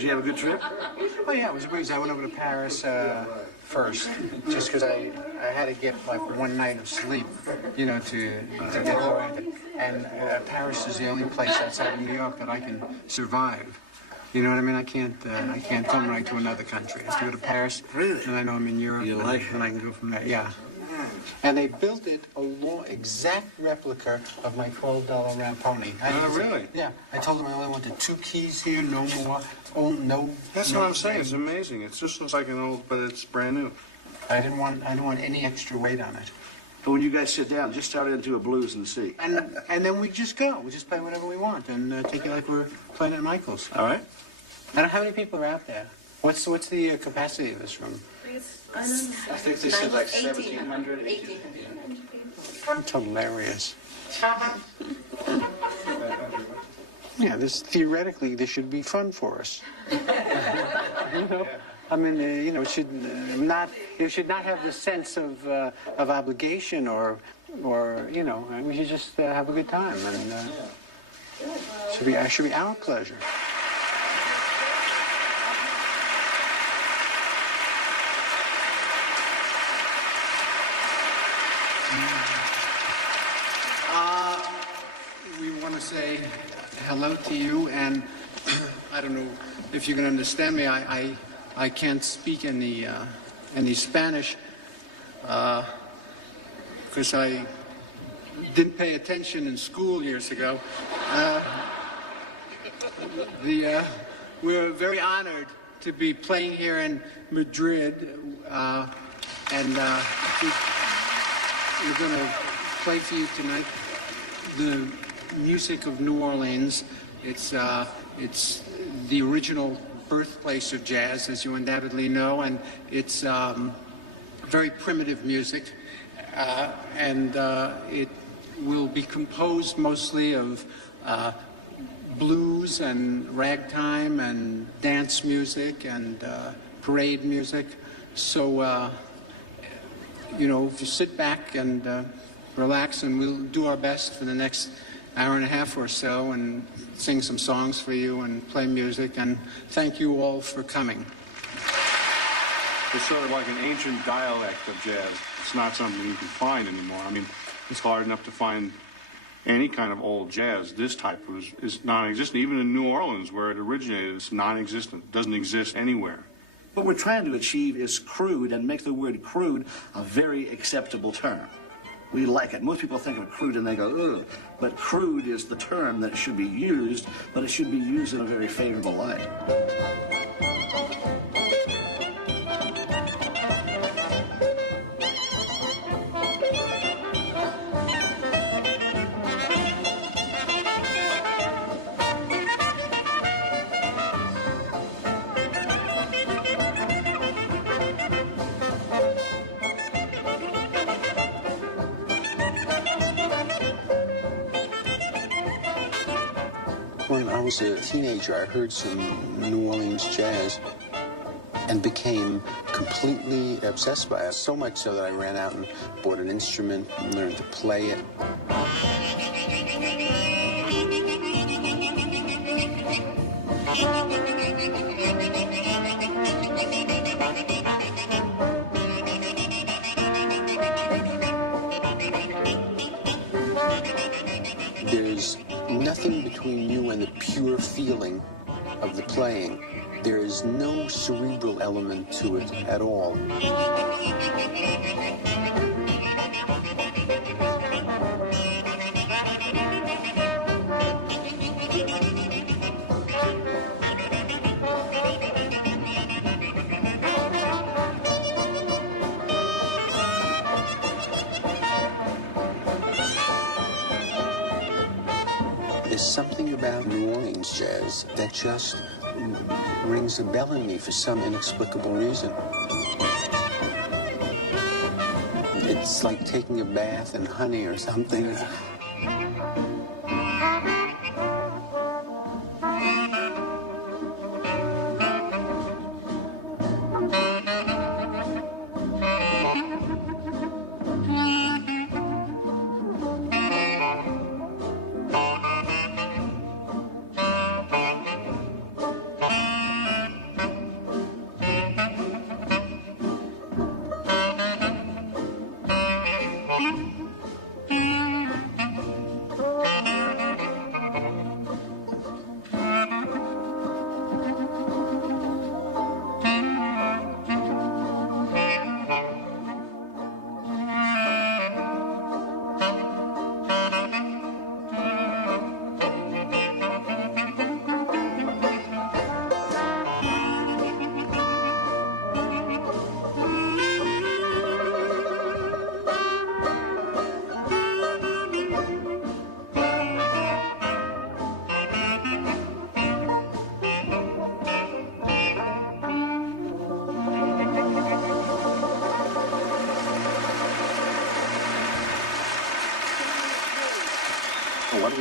Did you have a good trip? Oh yeah, it was a breeze. I went over to Paris first, just because I had to get like one night of sleep, you know, to get oriented. And Paris is the only place outside of New York that I can survive. You know what I mean? I can't come right to another country. I have to go to Paris, Really? and I know I'm in Europe. You like it? And I can go from there. Yeah. And they built it exact replica of my $12 round pony. Oh, really? Yeah. I told them I only wanted 2 keys here, no more. Oh, no. That's what I'm saying. It's amazing. It just looks like an old, but it's brand new. I didn't want any extra weight on it. But when you guys sit down, just start into a blues and see. And then we just go. We just play whatever we want and take it like we're playing at Michael's. All right. I don't know how many people are out there. What's the capacity of this room? I think they said like 1,700. 1,800. It's hilarious. Yeah, theoretically this should be fun for us. You know, I mean, you know, it should not have the sense of obligation or you know, we should just have a good time and should be our pleasure. We want to say hello to you, and I don't know if you can understand me. I can't speak any Spanish because I didn't pay attention in school years ago. We're very honored to be playing here in Madrid, and we're going to play for you tonight the music of New Orleans. It's the original birthplace of jazz, as you undoubtedly know, and it's very primitive music, and it will be composed mostly of blues and ragtime and dance music and parade music. So, you know, if you sit back and relax, and we'll do our best for the next hour and a half or so and sing some songs for you and play music, and thank you all for coming. It's sort of like an ancient dialect of jazz. It's not something you can find anymore. I mean, it's hard enough to find any kind of old jazz. This type is non-existent. Even in New Orleans, where it originated, it's non-existent. It doesn't exist anywhere. What we're trying to achieve is crude and make the word crude a very acceptable term. We like it. Most people think of crude and they go, ugh. But crude is the term that should be used, but it should be used in a very favorable light. When I was a teenager, I heard some New Orleans jazz and became completely obsessed by it. So much so that I ran out and bought an instrument and learned to play it. There's nothing between you and the pure feeling of the playing. There is no cerebral element to it at all. There's something about New Orleans jazz that just rings a bell in me for some inexplicable reason. It's like taking a bath in honey or something.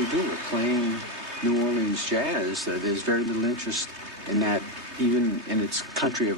do it, playing New Orleans jazz. There's very little interest in that, even in its country of